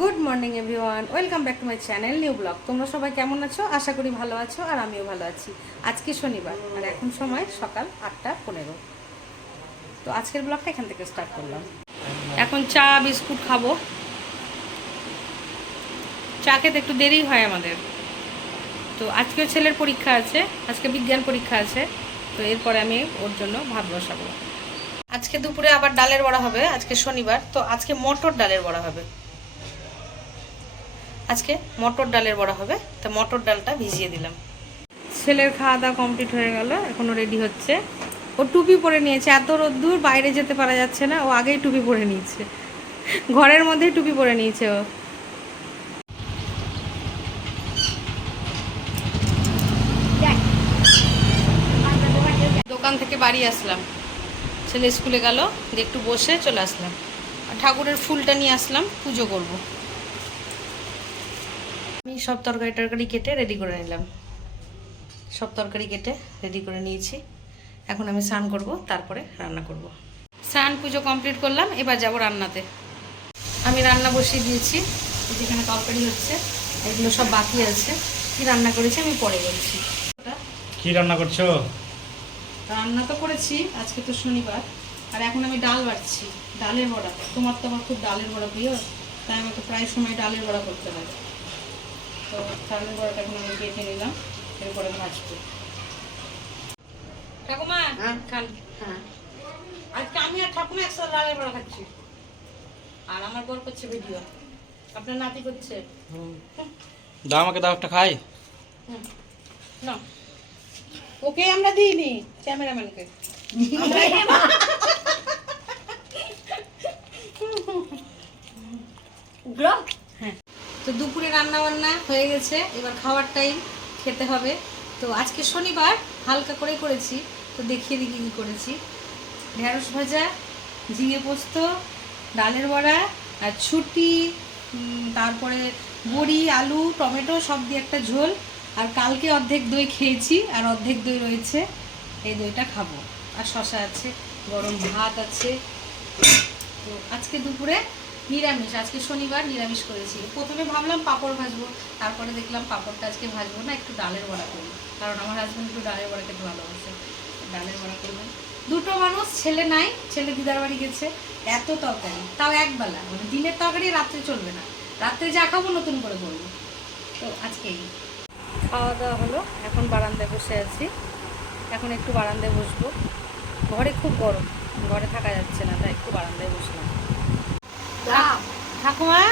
Good morning everyone, welcome back to my channel new blog. তোমরা সবাই কেমন আছো? আশা করি ভালো আছো, আর আমিও ভালো আছি। আজকে শনিবার আর এখন সময় সকাল 8:15। তো আজকের ব্লগটা এখান থেকে স্টার্ট করলাম। এখন চা বিস্কুট খাবো। চা খেতে একটু দেরি হয় আমাদের। তো আজকেও ছেলের পরীক্ষা আছে, আজকে বিজ্ঞান পরীক্ষা আছে। তো এরপরে আমি ওর জন্য ভাত বসাবো। আজকে দুপুরে আবার ডালের বড়া হবে, আজকে শনিবার। তো আজকে মটর ডালের বড়া হবে। আজকে মটর ডালের বড়া হবে, তো মটর ডালটা ভিজিয়ে দিলাম। ছেলের খাওয়া দাওয়া কমপ্লিট হয়ে গেল, এখনও রেডি হচ্ছে। ও টুপি পরে নিয়েছে, এত রোদ্দুর বাইরে যেতে পারা যাচ্ছে না, ও আগেই টুপি পরে নিয়েছে, ঘরের মধ্যেই টুপি পরে নিয়েছে ও। দোকান থেকে বাড়ি আসলাম, ছেলে স্কুলে গেল, দিয়ে একটু বসে চলে আসলাম। আর ঠাকুরের ফুলটা নিয়ে আসলাম, পুজো করব। আমি সব তরকারি কেটে রেডি করে নিলাম, সব তরকারি কেটে রেডি করে নিয়েছি। এখন আমি স্নান করব, তারপরে রান্না করব। স্নান পুজো কমপ্লিট করলাম, এবার যাব রান্নাতে। আমি রান্না বসিয়ে দিয়েছি, যেখানে তরকারি হচ্ছে, এগুলো সব বাকি আছে। কি রান্না করেছি আমি পরে বলছি। কি রান্না করছো? রান্না তো করেছি, আজকে তো শনিবার। আর এখন আমি ডাল বাটছি, ডালের বড়া। তোমার তো আমার খুব ডালের বড়া প্রিয়, তাই আমাকে প্রায় সময় ডালের বড়া করতে হয়। তো ডালের বড়াটা এখন আমি বেটে নিলাম, এরপরে ভাজবো। ঠাকুমা খান। হ্যাঁ, আজকে আমি আর ঠাকুমা একসাথে ডালের বড়া খাচ্ছি। আর আমার বর করছে ভিডিও, আপনার নাতি করছে। দাও, আমাকে দাও একটা খাই। না, ওকে আমরা দিইনি, ক্যামেরাম্যানকে। হ্যাঁ, তো দুপুরে রান্না বান্না হয়ে গেছে, এবার খাওয়ার টাইম, খেতে হবে। তো আজকে শনিবার, হালকা করেই করেছি। তো দেখিয়ে দিই কী করেছি। ঢেঁড়স ভাজা, ঝিঙে পোস্ত, ডালের বড়া, আর ছুটি, তারপরে বড়ি, আলু, টমেটো সব দিয়ে একটা ঝোল। আর কালকে অর্ধেক দই খেয়েছি, আর অর্ধেক দই রয়েছে, এই দইটা খাবো। আর শশা আছে, গরম ভাত আছে। তো আজকে দুপুরে নিরামিষ, আজকে শনিবার নিরামিষ করেছি। প্রথমে ভাবলাম পাঁপড় ভাজবো, তারপরে দেখলাম পাঁপড়টা আজকে ভাজবো না, একটু ডালের বড়া করবো, কারণ আমার হাজব্যান্ড একটু ডালের বড়া খেতে ভালোবাসে। ডালের বড়া করবো। দুটো মানুষ, ছেলে নাই, ছেলে দিদার বাড়ি গেছে। এত তরকারি, তাও একবেলা, মানে দিনের তরকারি রাত্রে চলবে না, রাত্রে যা খাবো নতুন করে করবো। তো আজকেই খাওয়া দাওয়া হলো, এখন বারান্দায় বসে আছি। এখন একটু বারান্দায় বসবো, ঘরে খুব গরম, ঘরে থাকা যাচ্ছে না, তাই একটু বারান্দায় বসলাম। ঠাকুমা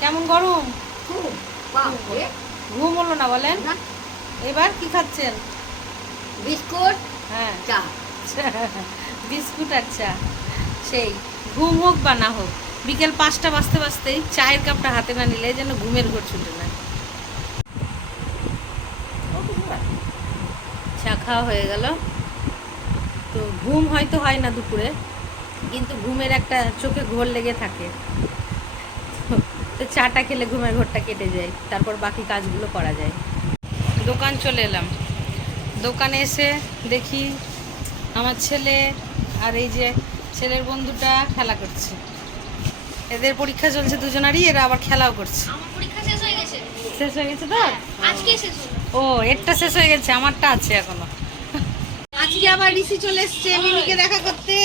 কেমন গরম? ঘুম হলো না বলেন? এবার কি খাচ্ছেন? বিস্কুট, হ্যাঁ, চা। বিস্কুট আর চা। সেই ঘুম হোক বা না হোক, বিকেল 5টা বাজতে বাজতেই চায়ের কাপটা হাতে না নিলে যেন ঘুমের ঘর ছুটে না। চা খাওয়া হয়ে গেল। তো ঘুম হয়তো হয় না দুপুরে, কিন্তু ঘুমের একটা চোখে ঘোর লেগে থাকে। তো চাটা খেলে ঘুমের ঘোরটা কেটে যায়, তারপর বাকি কাজগুলো করা যায়। দোকান চলে এলাম, দোকানে এসে দেখি আমার ছেলে আর এই যে ছেলের বন্ধুটা খেলা করছে। এদের পরীক্ষা চলছে দুজনারই, এরা আবার খেলাও করছে। আমার পরীক্ষা শেষ হয়ে গেছে। শেষ হয়ে গেছে তো? আজকে শেষ হলো। ও, এরটা শেষ হয়ে গেছে, আমারটা আছে এখনো। আজকে আবার ঋষি চলে এসছে মিমিকে দেখা করতে।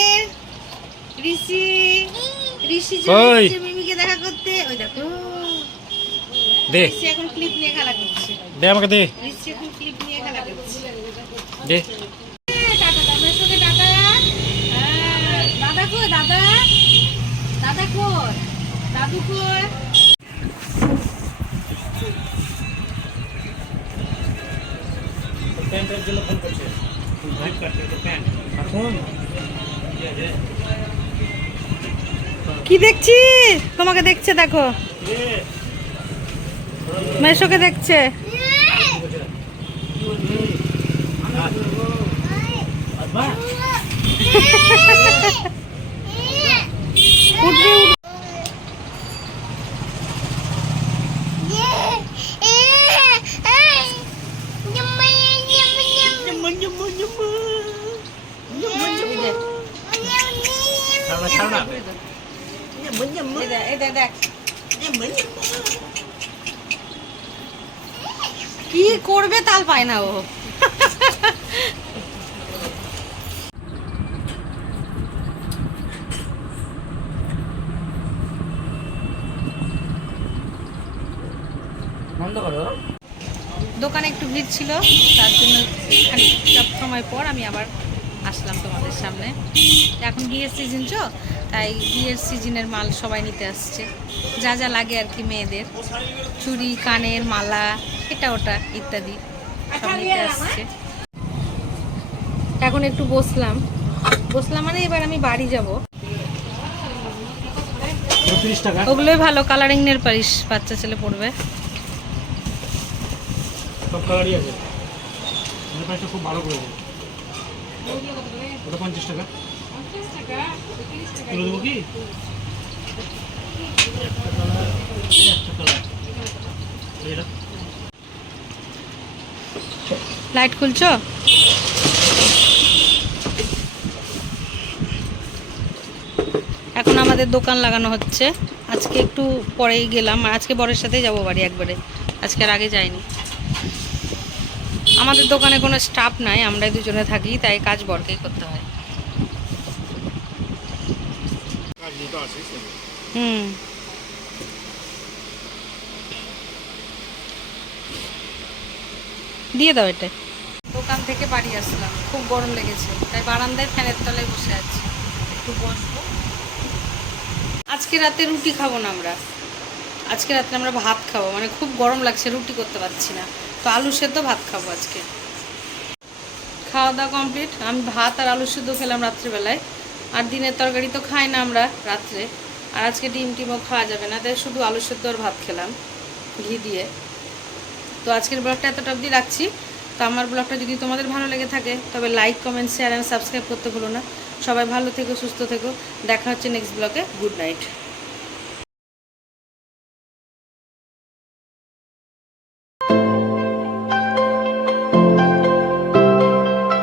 ঋষি চলে এসছে মিমিকে দেখা করতে। ওই দেখো, দে ঋষি এখন ক্লিপ নিয়ে খেলা করছে। দে, আমাকে দে। ঋষি এখন ক্লিপ নিয়ে খেলা করছে। দে। টাটা, দাদার সঙ্গে টাটা। হ্যাঁ, দাদা কই? দাদা, দাদা কই? দাদু কই? কি দেখছি? তোমাকে দেখছে, দেখো, মেশোকে দেখছে। উঠবে, দেখ কি করবে তাল পায় না ও। বন্ধ করো। দোকানে একটু ভিড় ছিল, তার জন্য খানিকটা সময় পর আমি আবার আসলাম তোমাদের সামনে। এখন বিয়ের সিজন তো, তাই বিয়ের সিজনের মাল সবাই নিতে আসছে, যা যা লাগে আর কি মেয়েদের, চুড়ি, কানের মালা, এটা ওটা ইত্যাদি সব নিতে আসছে। এখন একটু বসলাম মানে এবার আমি বাড়ি যাব। 30 টাকা। ওগুলোই ভালো, কালারিং নেল পালিশ বাচ্চা ছেলে পড়বে। সব কালারই আছে। এর প্রাইসটা খুব ভালো করে দেবে। ওটা 50 টাকা। কিলো দেবো কি? লাইট খুলছো? এখন আমাদের দোকান লাগানো হচ্ছে। আজকে একটু পরেই গেলাম, আর আজকে বরের সাথেই যাবো বাড়ি একবারে, আজকে আর আগে যাইনি। আমাদের দোকানে কোনো স্টাফ নাই, আমরাই দুজনে থাকি, তাই কাজ বরকেই করতে হয়। হুম, দিয়ে দাও এটা। দোকান থেকে বাড়ি আসলাম, খুব গরম লেগেছে, তাই বারান্দায় ফ্যানের তলায় বসে আছি, একটু বসবো। আজকে রাতে রুটি খাবো না আমরা, আজকে রাতে আমরা ভাত খাবো, মানে খুব গরম লাগছে, রুটি করতে পারছি না, তো আলু সেদ্ধ ভাত খাবো আজকে। খাওয়া দাওয়া কমপ্লিট, আমি ভাত আর আলু সেদ্ধ খেলাম রাত্রিবেলায়, আর দিনের তরকারি তো খাই না আমরা রাত্রে, আর আজকে ডিম টিমও খাওয়া যাবে না, তাই শুধু আলু সেদ্ধ আর ভাত খেলাম ঘি দিয়ে। তো আজকের ব্লগটা এতটা অবধি রাখছি। তো আমার ব্লগটা যদি তোমাদের ভালো লেগে থাকে তবে like, comment, share and subscribe করতে ভুলো না। সবাই ভালো থেকো, সুস্থ থেকো, দেখা হচ্ছে নেক্সট ব্লগে। Good night.